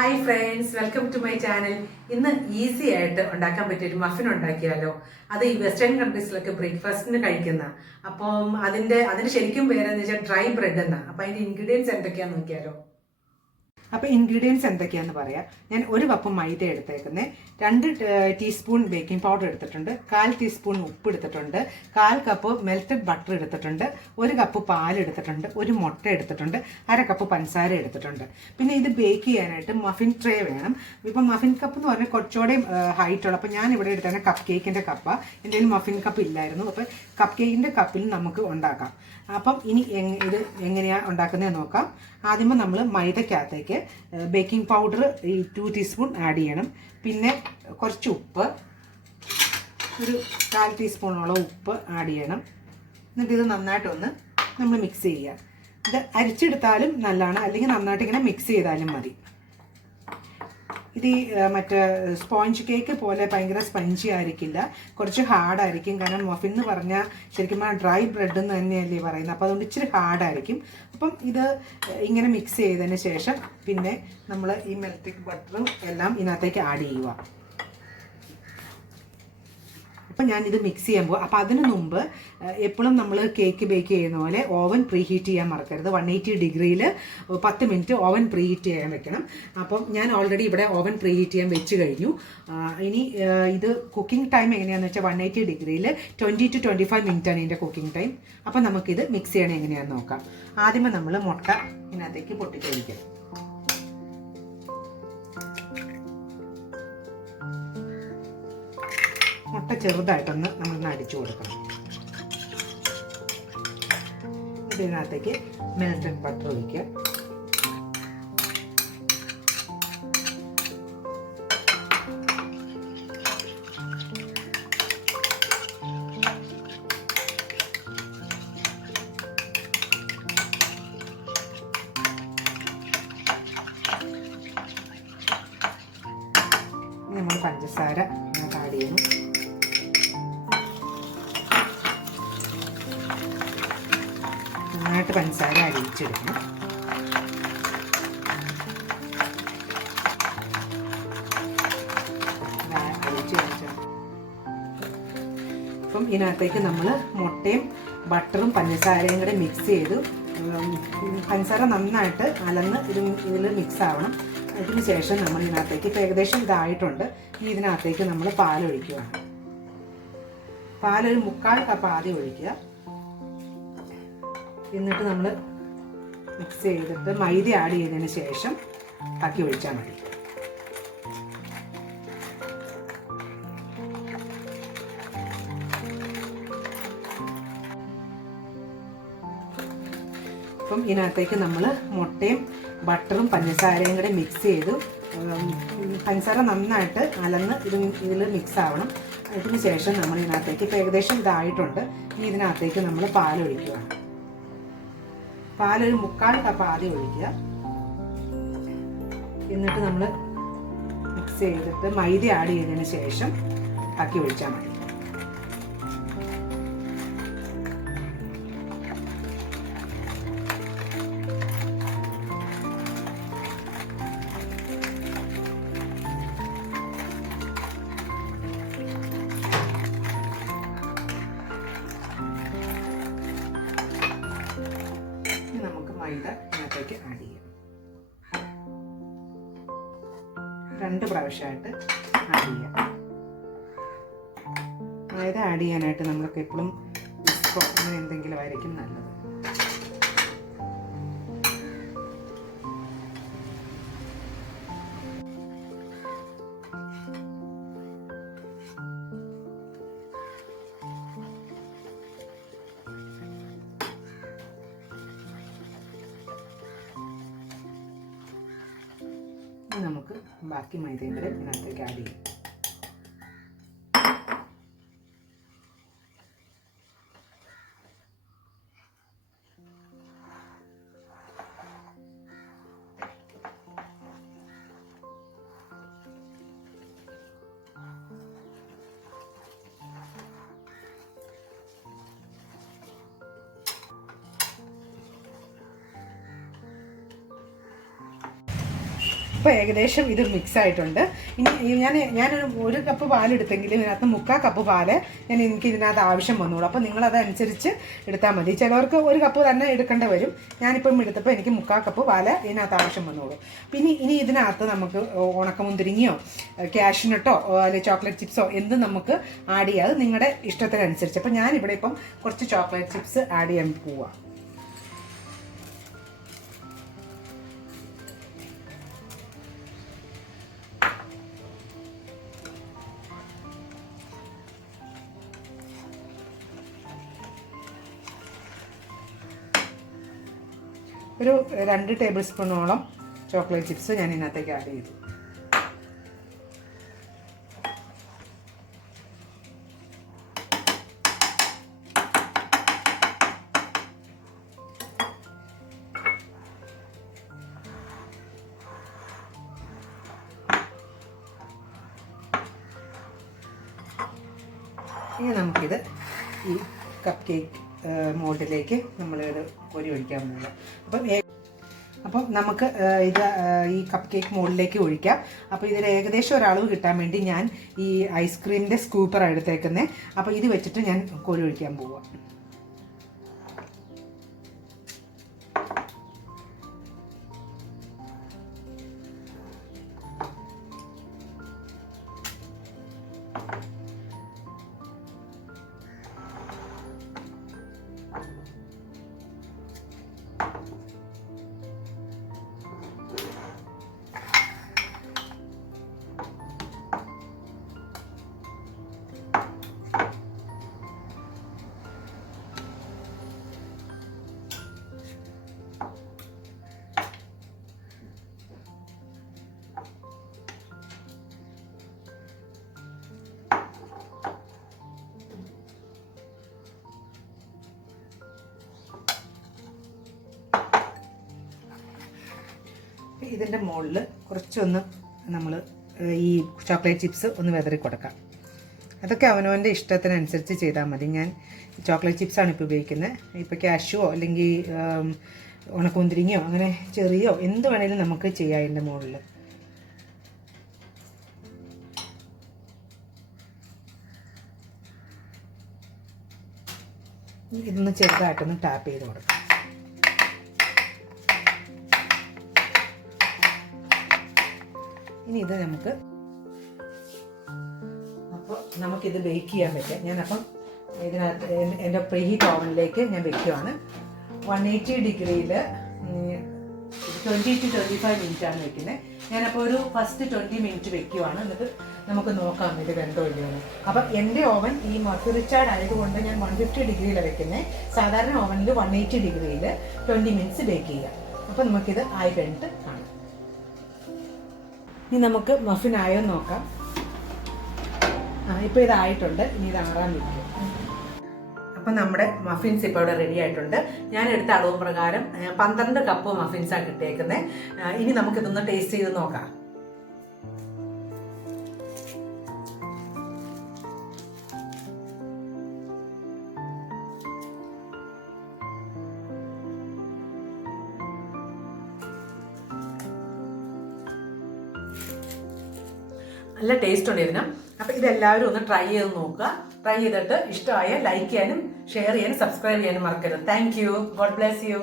Hi friends, welcome to my channel. ഇന്ന് easy ആയിട്ട് ഉണ്ടാക്കാൻ പറ്റിയ ഒരു മഫിൻ ഉണ്ടാക്കിയാലോ. അത് ഈ വെസ്റ്റേൺ കൺട്രീസിലൊക്കെ ബ്രേക്ക്ഫാസ്റ്റിന് കഴിക്കുന്ന. അപ്പം അതിന് ശരിക്കും പേരെന്ന് വെച്ചാൽ ഡ്രൈ ബ്രെഡ് എന്നാ. അപ്പം അതിന്റെ ഇൻഗ്രീഡിയൻസ് എന്തൊക്കെയാന്ന് നോക്കിയാലോ. അപ്പോൾ ഇൻഗ്രീഡിയൻസ് എന്തൊക്കെയാണെന്ന് പറയാം. ഞാൻ 1 കപ്പ് മൈദ എടുത്തേക്കുന്നത്, 2 ടീസ്പൂൺ ബേക്കിംഗ് പൗഡർ എടുത്തിട്ടുണ്ട്, 1/4 ടീസ്പൂൺ ഉപ്പ് എടുത്തിട്ടുണ്ട്, 1/4 കപ്പ് മെൽറ്റഡ് ബട്ടർ എടുത്തിട്ടുണ്ട്, 1 കപ്പ് പാൽ എടുത്തിട്ടുണ്ട്, 1 മുട്ട എടുത്തിട്ടുണ്ട്, 1/2 കപ്പ് പഞ്ചസാര എടുത്തിട്ടുണ്ട്. പിന്നെ ഇത് ബേക്ക് ചെയ്യാനായിട്ട് മഫിൻ ട്രേ വേണം. ഇപ്പം മഫിൻ കപ്പ് എന്ന് പറഞ്ഞാൽ കുറച്ചുകൂടെ ഹൈറ്റുള്ള, അപ്പോൾ ഞാൻ ഇവിടെ എടുത്താണ് കപ്പ് കേക്കിൻ്റെ കപ്പാണ്. എൻ്റെ കയ്യിൽ മഫിൻ കപ്പ് ഇല്ലായിരുന്നു. അപ്പോൾ കപ്പ് കേക്കിൻ്റെ കപ്പിൽ നമുക്ക് ഉണ്ടാക്കാം. അപ്പം ഇനി ഇത് എങ്ങനെയാണ് ഉണ്ടാക്കുന്നത് നോക്കാം. ആദ്യമേ നമ്മൾ മൈദക്കകത്തേക്ക് ബേക്കിംഗ് പൗഡർ 2 ടീസ്പൂൺ ആഡ് ചെയ്യണം. പിന്നെ കുറച്ച് ഉപ്പ്, ഒരു 1/4 ടീസ്പൂണോളം ഉപ്പ് ആഡ് ചെയ്യണം. എന്നിട്ട് ഇത് നന്നായിട്ടൊന്ന് നമ്മൾ മിക്സ് ചെയ്യുക. ഇത് അരിച്ചെടുത്താലും നല്ലതാണ്, അല്ലെങ്കിൽ നന്നായിട്ട് ഇങ്ങനെ മിക്സ് ചെയ്താലും മതി. ഇത് മറ്റേ സ്പോഞ്ച് കേക്ക് പോലെ ഭയങ്കര സ്പഞ്ചി ആയിരിക്കില്ല, കുറച്ച് ഹാർഡായിരിക്കും. കാരണം മഫിൻ എന്ന് പറഞ്ഞാൽ ശരിക്കും ഡ്രൈ ബ്രെഡ് എന്ന് തന്നെയല്ലേ പറയുന്നത്. അപ്പോൾ അതുകൊണ്ട് ഇച്ചിരി ഹാർഡായിരിക്കും. അപ്പം ഇത് ഇങ്ങനെ മിക്സ് ചെയ്തതിന് ശേഷം പിന്നെ നമ്മൾ ഈ മെൽറ്റഡ് ബട്ടറും എല്ലാം ഇതിനകത്തേക്ക് ആഡ് ചെയ്യുക. അപ്പം ഞാനിത് മിക്സ് ചെയ്യാൻ പോകും. അപ്പോൾ അതിന് മുമ്പ് എപ്പോഴും നമ്മൾ കേക്ക് ബേക്ക് ചെയ്യുന്ന പോലെ ഓവൻ പ്രീ ഹീറ്റ് ചെയ്യാൻ മറക്കരുത്. 180 ഡിഗ്രിയിൽ 10 മിനിറ്റ് ഓവൻ പ്രീ ഹീറ്റ് ചെയ്യാൻ വെക്കണം. അപ്പം ഞാൻ ഓൾറെഡി ഇവിടെ ഓവൻ പ്രീ ഹീറ്റ് ചെയ്യാൻ വെച്ച് കഴിഞ്ഞു. ഇനി ഇത് കുക്കിംഗ് ടൈം എങ്ങനെയാണെന്ന് വെച്ചാൽ 180 ഡിഗ്രിയിൽ 20 to 25 മിനിറ്റാണ് ഇതിൻ്റെ കുക്കിംഗ് ടൈം. അപ്പം നമുക്കിത് മിക്സ് ചെയ്യണം എങ്ങനെയാണെന്ന് നോക്കാം. ആദ്യമേ നമ്മൾ മുട്ട ഇതിനകത്തേക്ക് പൊട്ടിക്കൊഴിക്കാം. മുട്ട ചെറുതായിട്ടൊന്ന് നമ്മളൊന്ന് അടിച്ചു കൊടുക്കണം. ഇതിനകത്തേക്ക് മെൽറ്റഡ് ബട്ടർ ഒഴിക്കുക. നമ്മൾ പഞ്ചസാര ആഡ് ചെയ്യുന്നു. നന്നായിട്ട് പഞ്ചസാര അരിയിച്ചെടുക്കണം. അപ്പം ഇതിനകത്തേക്ക് നമ്മൾ മുട്ടയും ബട്ടറും പഞ്ചസാരയും കൂടെ മിക്സ് ചെയ്തു. പഞ്ചസാര നന്നായിട്ട് അലന്ന് ഇതിൽ മിക്സ് ആവണം. അതിന് ശേഷം നമ്മൾ ഇതിനകത്തേക്ക് ഇപ്പം ഏകദേശം ഇതായിട്ടുണ്ട്. ഇതിനകത്തേക്ക് നമ്മൾ പാലൊഴിക്കുകയാണ്. പാലൊരു 1/4 കപ്പ് ആദ്യം ഒഴിക്കുക. എന്നിട്ട് നമ്മൾ മിക്സ് ചെയ്തിട്ട് മൈദ ആഡ് ചെയ്തതിന് ശേഷം ബാക്കി ഒഴിച്ചാൽ മതി. അപ്പം ഇതിനകത്തേക്ക് നമ്മൾ മുട്ടയും ബട്ടറും പഞ്ചസാരയും കൂടെ മിക്സ് ചെയ്തു. പഞ്ചസാര നന്നായിട്ട് അലന്ന് ഇതിൽ മിക്സ് ആവണം. അതിന് ശേഷം നമ്മൾ ഇതിനകത്തേക്ക് ഇപ്പം ഏകദേശം ഇതായിട്ടുണ്ട്. ഇതിനകത്തേക്ക് നമ്മൾ പാലൊഴിക്കുകയാണ്. പാലൊരു 1/4 കപ്പ് ആദ്യം ഒഴിക്കുക. എന്നിട്ട് നമ്മൾ മിക്സ് ചെയ്തിട്ട് മൈദ ആഡ് ചെയ്തതിന് ശേഷം ബാക്കി ഒഴിച്ചാൽ മതി. നമുക്ക് മൈദ ഇതിനകത്തേക്ക് ആഡ് ചെയ്യാം. 2 പ്രാവശ്യമായിട്ട് ആഡ് ചെയ്യാം. മൈദ ആഡ് ചെയ്യാനായിട്ട് നമ്മൾക്ക് എപ്പോഴും വിസ്കോ അങ്ങനെ എന്തെങ്കിലും ആയിരിക്കും നല്ലത്. നമുക്ക് ബാക്കി മൈദയും കൂടെ ഇതിനകത്തേക്ക് ആഡ് ചെയ്യാം. ഇപ്പോൾ ഏകദേശം ഇത് മിക്സ് ആയിട്ടുണ്ട്. ഇനി ഞാനൊരു 1 കപ്പ് പാലെടുത്തെങ്കിൽ ഇതിനകത്ത് 3/4 കപ്പ് പാല് എനിക്ക് ഇതിനകത്ത് ആവശ്യം വന്നോളൂ. അപ്പോൾ നിങ്ങളതനുസരിച്ച് എടുത്താൽ മതി. ചിലവർക്ക് 1 കപ്പ് തന്നെ എടുക്കേണ്ടി വരും. ഞാനിപ്പം എടുത്തപ്പോൾ എനിക്ക് 3/4 കപ്പ് പാല് ഇതിനകത്ത് ആവശ്യം വന്നോളൂ. പിന്നെ ഇനി ഇതിനകത്ത് നമുക്ക് ഉണക്കമുന്തിരിങ്ങയോ കാഷ്യൂനട്ടോ അല്ലെങ്കിൽ ചോക്ലേറ്റ് ചിപ്സോ എന്തും നമുക്ക് ആഡ് ചെയ്യാം. അത് നിങ്ങളുടെ ഇഷ്ടത്തിനനുസരിച്ച്. അപ്പോൾ ഞാനിവിടെ ഇപ്പം കുറച്ച് ചോക്ലേറ്റ് ചിപ്സ് ആഡ് ചെയ്യാൻ പോവാം. ഒരു 2 ടേബിൾ സ്പൂണോളം ചോക്ലേറ്റ് ചിപ്സ് ഞാൻ ഇതിനകത്തേക്ക് ആഡ് ചെയ്തു. ഇനി നമുക്കിത് ഈ കപ്പ് കേക്ക് മോൾഡിലേക്ക് നമ്മളിത് കോരി ഒഴിക്കാൻ പോകുക. അപ്പം നമുക്ക് ഇത് ഈ കപ്പ് കേക്ക് മോൾഡിലേക്ക് ഒഴിക്കാം. അപ്പോൾ ഇതിൽ ഏകദേശം ഒരളവ് കിട്ടാൻ വേണ്ടി ഞാൻ ഈ ഐസ്ക്രീമിൻ്റെ സ്കൂപ്പറാണ് എടുത്തേക്കുന്നത്. അപ്പോൾ ഇത് വെച്ചിട്ട് ഞാൻ കോരി ഒഴിക്കാൻ പോവുക. ഇതിൻ്റെ മുകളിൽ കുറച്ചൊന്ന് നമ്മൾ ഈ ചോക്ലേറ്റ് ചിപ്സ് ഒന്ന് വിതറി കൊടുക്കാം. അതൊക്കെ അവനവൻ്റെ ഇഷ്ടത്തിനനുസരിച്ച് ചെയ്താൽ മതി. ഞാൻ ചോക്ലേറ്റ് ചിപ്സാണ് ഇപ്പോൾ ഉപയോഗിക്കുന്നത്. ഇപ്പോൾ കാഷ്യൂവോ അല്ലെങ്കിൽ ഉണക്കമുന്തിരിങ്ങയോ അങ്ങനെ ചെറിയോ എന്ത് വേണേലും നമുക്ക് ചെയ്യാം. ഇതിൻ്റെ മുകളിൽ ഇതൊന്ന് ചെറുതായിട്ടൊന്ന് ടാപ്പ് ചെയ്ത് കൊടുക്കാം. ഇനി ഇത് നമുക്കിത് ബേക്ക് ചെയ്യാൻ പറ്റും. ഞാനപ്പം ഇതിനകത്ത് എൻ്റെ പ്രീ ഹീറ്റ് ഓവനിലേക്ക് ഞാൻ വെക്കുവാണ്. 180 ഡിഗ്രിയിൽ 20 to 25 മിനിറ്റാണ് വെക്കുന്നത്. ഞാനപ്പോൾ ഒരു ഫസ്റ്റ് 20 മിനിറ്റ് വെക്കുവാണ്. എന്നിട്ട് നമുക്ക് നോക്കാം ഇത് വെന്തോ ഇല്ലയോ. അപ്പം എൻ്റെ ഓവൻ ഈ മർക്കുറിച്ചാർഡ് ആയതുകൊണ്ട് ഞാൻ 150 ഡിഗ്രിയിലാണ് വെക്കുന്നത്. സാധാരണ ഓവനിൽ 180 ഡിഗ്രിയിൽ 20 മിനിറ്റ്സ് ബേക്ക് ചെയ്യാം. അപ്പോൾ നമുക്കിത് ആയി കഴിഞ്ഞിട്ട് കാണാം. ഇനി നമുക്ക് മഫിൻ ആയോ നോക്കാം. ഇപ്പോൾ ഇതായിട്ടുണ്ട്. ഇനി ഇത് ആറാൻ വയ്ക്കും. അപ്പം നമ്മുടെ മഫിൻസ് ഇപ്പോൾ ഇവിടെ റെഡി ആയിട്ടുണ്ട്. ഞാൻ എടുത്ത അളവ് പ്രകാരം 12 കപ്പ് മഫിൻസാണ് കിട്ടിയേക്കുന്നത്. ഇനി നമുക്കിതൊന്ന് ടേസ്റ്റ് ചെയ്ത് നോക്കാം. നല്ല ടേസ്റ്റ് ഉണ്ട് ഇതിന്. അപ്പം ഇതെല്ലാവരും ഒന്ന് ട്രൈ ചെയ്ത് നോക്കുക. ട്രൈ ചെയ്തിട്ട് ഇഷ്ടമായ ലൈക്ക് ചെയ്യാനും ഷെയർ ചെയ്യാനും സബ്സ്ക്രൈബ് ചെയ്യാനും മറക്കരുത്. Thank you. God bless you.